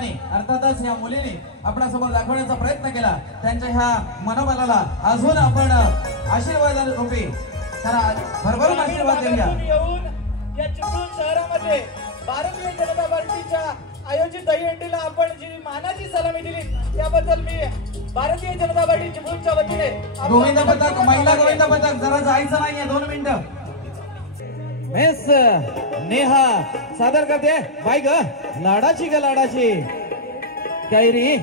मुलांनी अर्थातच या मुलींनी आपणासमोर दाखवण्याचा प्रयत्न केला। त्यांच्या ह्या मनोबलाला अजून आपण आशीर्वाद रूपी त्यांना भरभरून आशीर्वाद देऊया। या चिपळूण शहरामध्ये भारतीय जनता पार्टीच्या आयोजित दहीहंडीला आपण जी मानाची सलामी दिली त्याबद्दल मी भारतीय जनता पार्टी चिपळूणच्या वतीने गोविंद पथक महिला गोविंद पथक जरा जायचं नाहीये 2 मिनिटं। मिस नेहा सादर करते बाई ग लाडाची ग लाडाची कैरी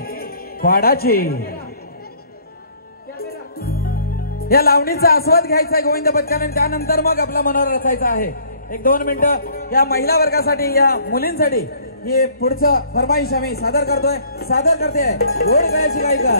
पाडाची। या लावणीचा आस्वाद घ्यायचा आहे गोविंद पथकाने त्यानंतर मग आपला मनोहर रचायचा आहे। 1-2 मिनिटं या महिला वर्गासाठी या मुलींसाठी हे पुढचं फरमाईश आम्ही सादर करतोय सादर करते गोड गायची गायिका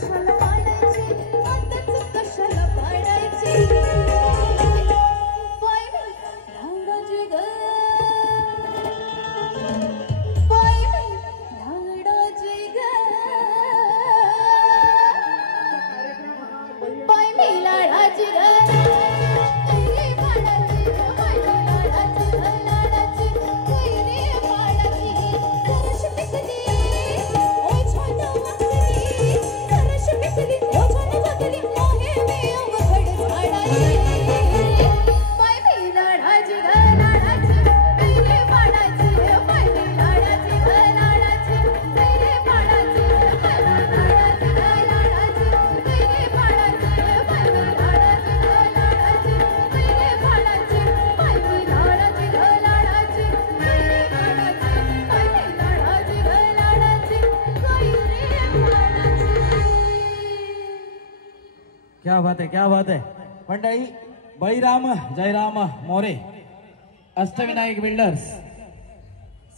कशाला पाडायची आताच कशाला पाडायची बाय धाडाची ग बाय धाडाची ग बाय मी लाडाची ग कैरी पाडाची बाय लाडाची लाडाची कैरी पाडाची सरश पिकली ओ छान वाकली सरश पिकली ओ छान वाकली आहे मी अवघड झाडाची बाय मी लाडाची ग लाडाची कैरी पाडाची बाय मी लाडाची ग लाडाची कैरी पाडाची बाय मी लाडाची ग लाडाची कैरी पाडाची बाय मी लाडाची ग लाडाची कैरी पाडाची बाय मी लाडाची ग लाडाची कैरी पाडाची बाय मी लाडाची ग लाडाची कैरी पाडाची क्या बात आहे, क्या बात आहे. मंडळी, बळीराम जयराम मोरे, अष्टविनायक बिल्डर्स,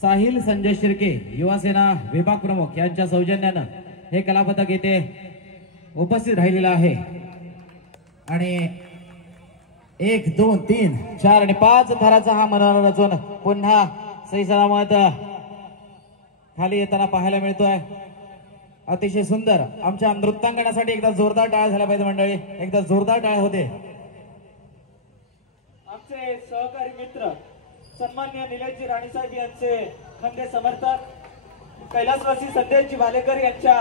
साहिल संजय शिर्के, युवासेना विभाग प्रमुख यांच्या सौजन्यानं हे कलापथक येथे उपस्थित राहिलेलं आहे. आणि 1 2 3 4 आणि 5 थराचा हा मनोहर रचून पुन्हा सही सलामत खाली येताना पाहायला मिळतोय. अतिशय सुंदर. आमच्या नृत्यांगणासाठी एकदा जोरदार टाळ्या झाल्या पाहिजे मंडळी, एकदा जोरदार टाळ्या होते. आमचे सहकारी मित्र सन्मान्य निलेशजी राणीसाहेब यांचे खंदे समर्थक कैलासवासी संदेशजी भालेकर यांच्या